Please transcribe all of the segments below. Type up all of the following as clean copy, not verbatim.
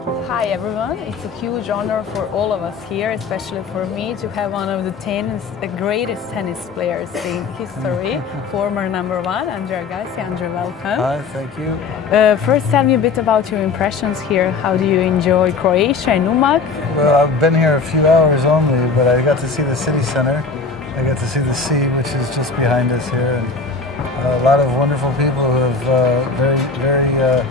Hi everyone, it's a huge honor for all of us here, especially for me, to have one of the greatest tennis players in history, former number one, Andre Agassi. Andre, welcome. Hi, thank you. First, tell me a bit about your impressions here. How do you enjoy Croatia and Umag? Well, I've been here a few hours only, but I got to see the city center. I got to see the sea, which is just behind us here, and a lot of wonderful people who have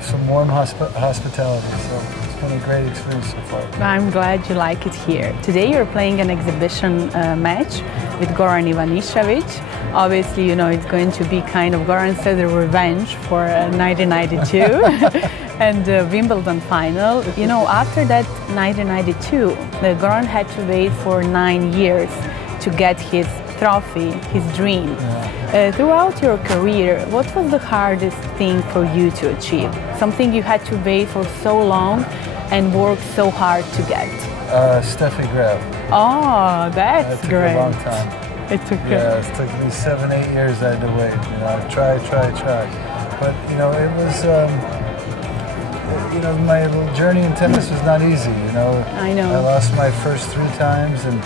some warm hospitality, so it's been a great experience so far. I'm glad you like it here. Today you're playing an exhibition match with Goran Ivanišević. Obviously, you know, it's going to be kind of, Goran said, a revenge for 1992 and the Wimbledon final. You know, after that 1992, Goran had to wait for 9 years to get his trophy, his dream. Yeah. Throughout your career, what was the hardest thing for you to achieve? Something you had to wait for so long and work so hard to get? Steffi Graf. Oh, that's great. It took a long time. It took it took me 7-8 years I had to wait. You know, I tried. But, you know, it was, you know, my little journey in tennis was not easy, you know. I know. I lost my first 3 times and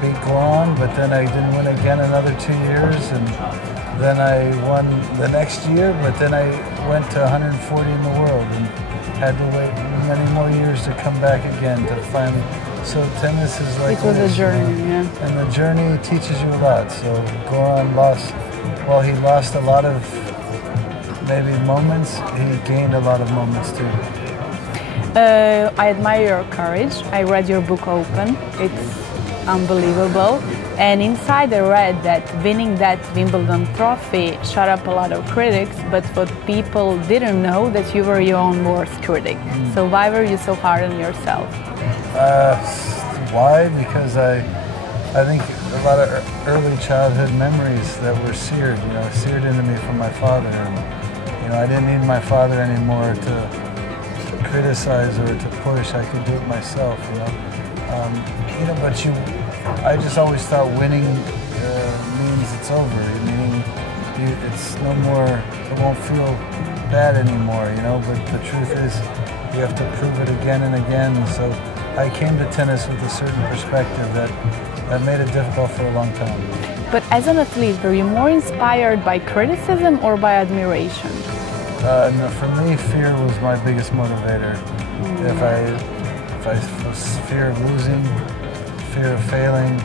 beat Juan, but then I didn't win again another 2 years, and then I won the next year, but then I went to 140 in the world and had to wait many more years to come back again to finally. So tennis is like it was a journey, yeah. And the journey teaches you a lot. So Goran lost, well, he lost a lot of maybe moments, he gained a lot of moments too. I admire your courage. I read your book Open. It's unbelievable, and inside I read that winning that Wimbledon trophy shut up a lot of critics, but what people didn't know that you were your own worst critic. So why were you so hard on yourself? Why? Because I think a lot of early childhood memories that were seared into me from my father, and you know, I didn't need my father anymore to criticize or to push. I could do it myself, you know. You know, but I just always thought winning means it's over, meaning it's no more, it won't feel bad anymore, you know, but the truth is you have to prove it again and again. So I came to tennis with a certain perspective that made it difficult for a long time. But as an athlete, were you more inspired by criticism or by admiration? No, for me, fear was my biggest motivator. If I was fear of losing, fear of failing,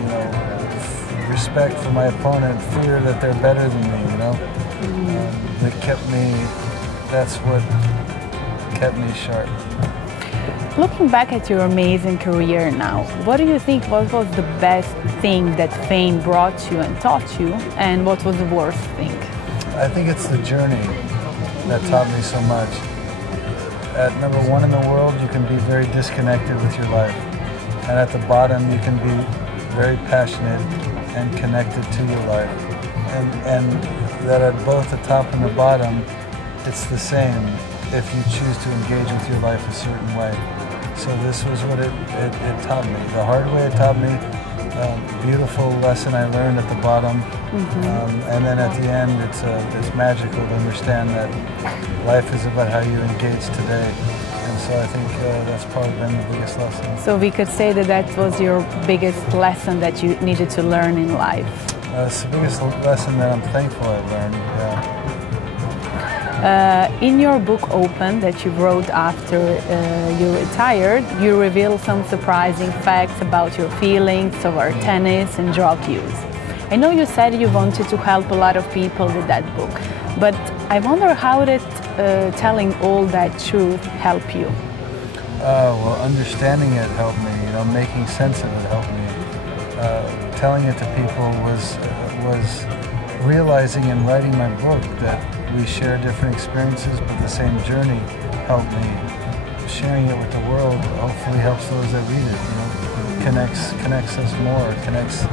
you know, respect for my opponent, fear that they're better than me, you know, that's what kept me sharp. Looking back at your amazing career now, what do you think was the best thing that fame brought you and taught you, and what was the worst thing? I think it's the journey that taught me so much. At number 1 in the world, you can be very disconnected with your life. And at the bottom, you can be very passionate and connected to your life. And that at both the top and the bottom, it's the same if you choose to engage with your life a certain way. So this was what it taught me. The hard way it taught me, beautiful lesson I learned at the bottom. And then at the end, it's magical to understand that life is about how you engage today. And so I think that's probably been the biggest lesson. So we could say that was your biggest lesson that you needed to learn in life? It's the biggest lesson that I'm thankful I learned, yeah. In your book Open that you wrote after you retired, you reveal some surprising facts about your feelings over tennis and drug use. I know you said you wanted to help a lot of people with that book, but I wonder how did telling all that truth help you? Well, understanding it helped me, you know, making sense of it helped me. Telling it to people was realizing in writing my book that we share different experiences, but the same journey helped me. Sharing it with the world hopefully helps those that read it, you know, connects us more, connects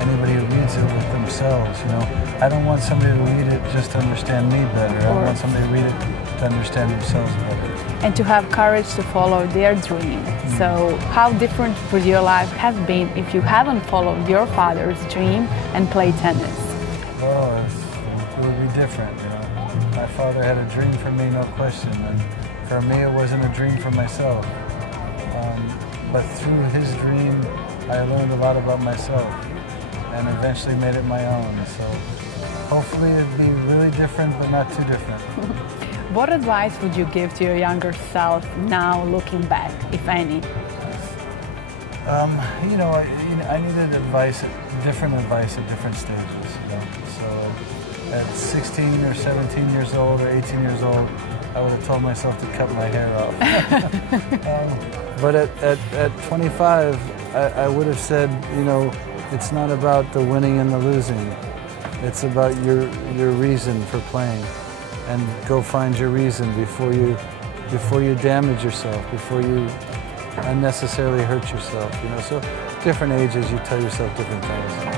anybody who reads it with themselves, you know. I don't want somebody to read it just to understand me better. I want somebody to read it to understand themselves better. And to have courage to follow their dream. So how different would your life have been if you haven't followed your father's dream and played tennis? Oh, it would be different, you know. My father had a dream for me, no question, and For me, it wasn't a dream for myself. But through his dream, I learned a lot about myself and eventually made it my own. So hopefully it'd be really different, but not too different. What advice would you give to your younger self now, looking back, if any? You know, I needed different advice at different stages. You know? So at 16 or 17 years old or 18 years old, I would have told myself to cut my hair off. But at 25, I would have said, you know, it's not about the winning and the losing. It's about your reason for playing, and go find your reason before you damage yourself, before you unnecessarily hurt yourself. You know, so different ages, you tell yourself different things.